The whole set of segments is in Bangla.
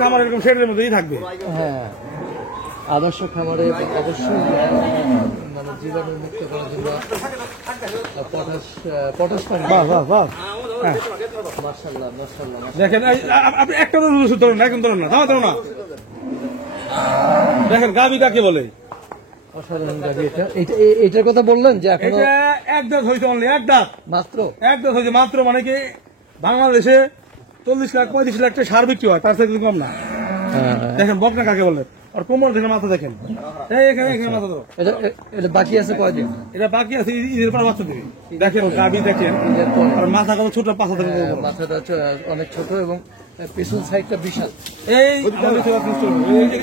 খামার এরকম শেডের মধ্যেই থাকবে। হ্যাঁ, আদর্শ খামারে অবশ্যই মানে জীবাণু মুক্ত করার জন্য পটাশ পানি। বাহ বাহ বাহ, হ্যাঁ মাশাআল্লাহ মাশাআল্লাহ। দেখেন আপনি একটা ধরুন না, এখন ধরুন না, ধরো না। দেখেন গাভী কাকে বলে, অসাধারণ গাভী। এটার কথা বললেন যে এখন এটা এক দাঁত হয়েছে, অনলি এক দাঁত, মাত্র এক দাঁত হয়েছে মাত্র। মানে কি বাংলাদেশে 40 লাখ 35 লাখ টাকা সার বিক্রি হয়, তার থেকে কম না। দেখেন বকনা কাকে বলে, আর কোমর দেখেন, মাথা দেখেন, এখানে এখানে মাথা ধরো। এটা বাকি আছে কয়দিন? এটা বাকি আছে ঈদের পর বাচ্চা দিবে। দেখেন গাভী দেখেন, আর মাথা কত ছোট, পাঁচা থেকে মাথাটা অনেক ছোট এবং পেছন সাইডটা বিশাল। এই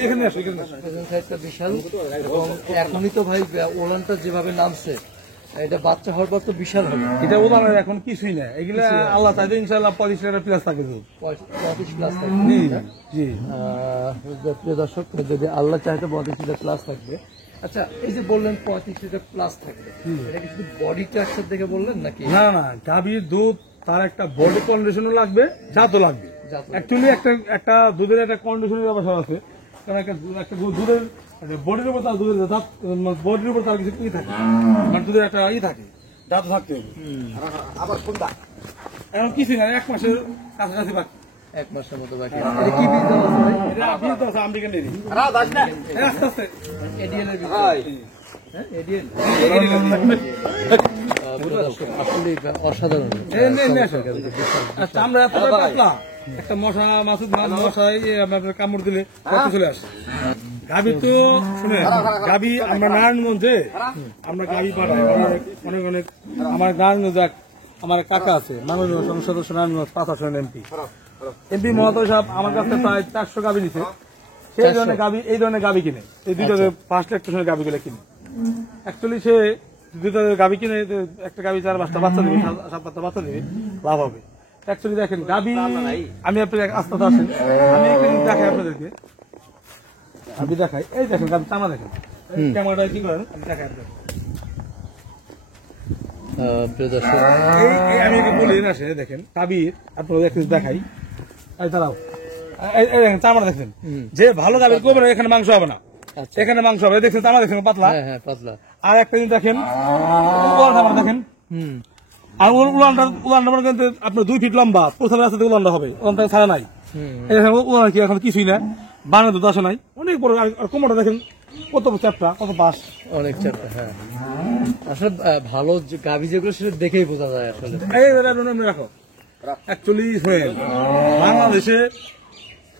এখানে আসো, এখানে আসো। পেছন সাইডটা বিশাল এবং এখনই তো ভাই ওলানটা যেভাবে নামছে, এটা বাচ্চা হওয়ার পর তো বিশাল হবে। এটা ওলানের এখন কিছুই না, এগুলা আল্লাহ চাইলে ইনশাআল্লাহ 25 লিটার প্লাস থাকে। 35 প্লাস থাকবে। জি জি। প্রিয় দর্শক, যদি আল্লাহ চায় তো 35 লিটার প্লাস থাকবে। আচ্ছা, এই যে বললেন 35 লিটার প্লাস থাকবে, এটা কি শুধু বডি স্ট্রাকচার দেখে বললেন নাকি? না না, গাভীর দুধ তার একটা বডি কন্ডিশনও লাগবে, জাতও লাগবে। অ্যাকচুয়ালি একটা দুধের একটা কন্ডিশনের ব্যবস্থা আছে, কারণ একটা দুধের বডির উপর তার দুধের জাত, বডির উপর তার কিছু ই থাকে, মানে দুধের একটা ই থাকে, জাত থাকতে হবে। আবার কোনটা এখন কিছুই না, 1 মাসের কাছাকাছি বাকি, 1 মাসের মতো বাকি। এটা কি বীজ দেওয়া আছে ভাই? এটা বীজ দেওয়া আছে আমেরিকান ডেইরি। আস্তে আস্তে এডিএল এর বীজ। হ্যাঁ, এডিএল। আসলে অসাধারণ। আচ্ছা, আমরা এত পাতলা একটা মশা মাসুদ মশাই আপনার কামড় দিলে কত চলে আসে। গাভী তো শুনে, গাভী আমরা নারায়ণগঞ্জে আমরা গাভী পাঠাই অনেক অনেক। আমার নারায়ণগঞ্জ আমার কাকা আছে, মাননীয় সংসদ সদস্য নারায়ণগঞ্জ 5 আসনের এমপি মহোদয় সাহেব আমার কাছে প্রায় 400 গাভী নিছে। সেই ধরনের গাভী, এই ধরনের গাভী কিনে, এই দুইটা 5 লাখ টাকার গাভী গুলো কিনে। অ্যাকচুয়ালি সে দুইটা গাভী কিনে একটা গাভী 4-5টা বাচ্চা দিবে, 7-8টা বাচ্চা দিবে, লাভ হবে। অ্যাকচুয়ালি দেখেন গাভী, আমি আপনাদের আস্তে আসেন, আমি একটু দেখাই আপনাদেরকে, আমি দেখাই। এই দেখেন গাভী চামড়া দেখেন, ক্যামেরাটা কি করেন আমি দেখাই আপনাদের। আমি বলি না, সে দেখেন গাভীর আপনাদের একটু দেখাই, এই দাঁড়াও, এই দেখেন চামড়া দেখেন, যে ভালো গাভীর করবেন এখানে মাংস হবে না, এখানে মাংস হবে। দেখছেন চামড়া দেখছেন পাতলা, পাতলা। আর একটা জিনিস দেখেন, দেখেন, আর উলানটা মনে করেন আপনার 2 ফিট লম্বা, প্রথমে রাস্তাতে উলানটা হবে, উলানটা ছাড়া নাই। উলান কি এখন কিছুই না, বাংলা দুধ আসে নাই, অনেক বড়। আর কোমরটা দেখেন কত চ্যাপটা, কত বাস, অনেক চ্যাপটা। হ্যাঁ, আসলে ভালো গাভী যেগুলো সেটা দেখেই বোঝা যায় আসলে। এই রাখো। অ্যাকচুয়ালি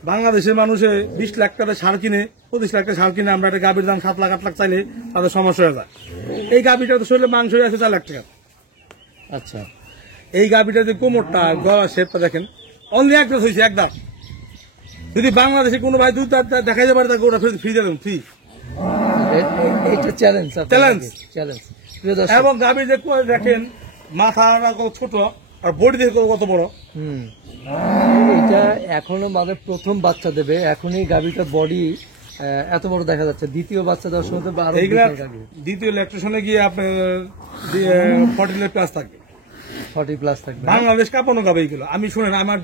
বাংলাদেশের মানুষে 20 লাখ টাকা সার কিনে, 25 লাখ টাকা সার কিনে, আমরা একটা গাভীর দাম 7 লাখ 8 লাখ চাইলে তাদের সমস্যা হয়ে যায়। এই গাভীটা তো শরীরে মাংস হয়ে আছে 4 লাখ টাকা। আচ্ছা, এই গাভীটা যে কোমরটা, গলা শেপটা দেখেন, অনলি এক দাঁত হয়েছে, এক দাঁত। যদি বাংলাদেশে কোনো ভাই দুধ দেখাই যাবে তাকে ওটা ফ্রি দেবেন, ফ্রি। এবং গাভীর যে দেখেন মাথাটা কত ছোট, আর বডি দেখে কত বড়। এটা এখনো মানে প্রথম বাচ্চা দেবে, এখনই গাভীটা বডি এত বড় দেখা যাচ্ছে। দ্বিতীয় বাচ্চা দেওয়ার সময় দ্বিতীয় ল্যাকটেশনে গিয়ে আপনার 40 প্লাস থাকবে, 40 প্লাস থাকবে। বাংলাদেশ কাঁপানো গাভী এগুলো। আমি শুনেন, আমার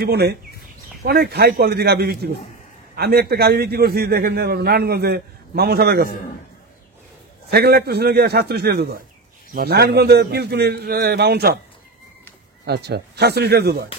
জীবনে অনেক হাই কোয়ালিটি গাভী বিক্রি করছি। আমি একটা গাভী বিক্রি করছি দেখেন নারায়ণগঞ্জে মামু সাহেবের কাছে, সেকেন্ড ল্যাকটেশনে গিয়ে 37 লিটার দুধ হয়। নারায়ণগঞ্জে পিলতুলির মামুন সাহেব, আচ্ছা, 37 লিটার দুধ হয়।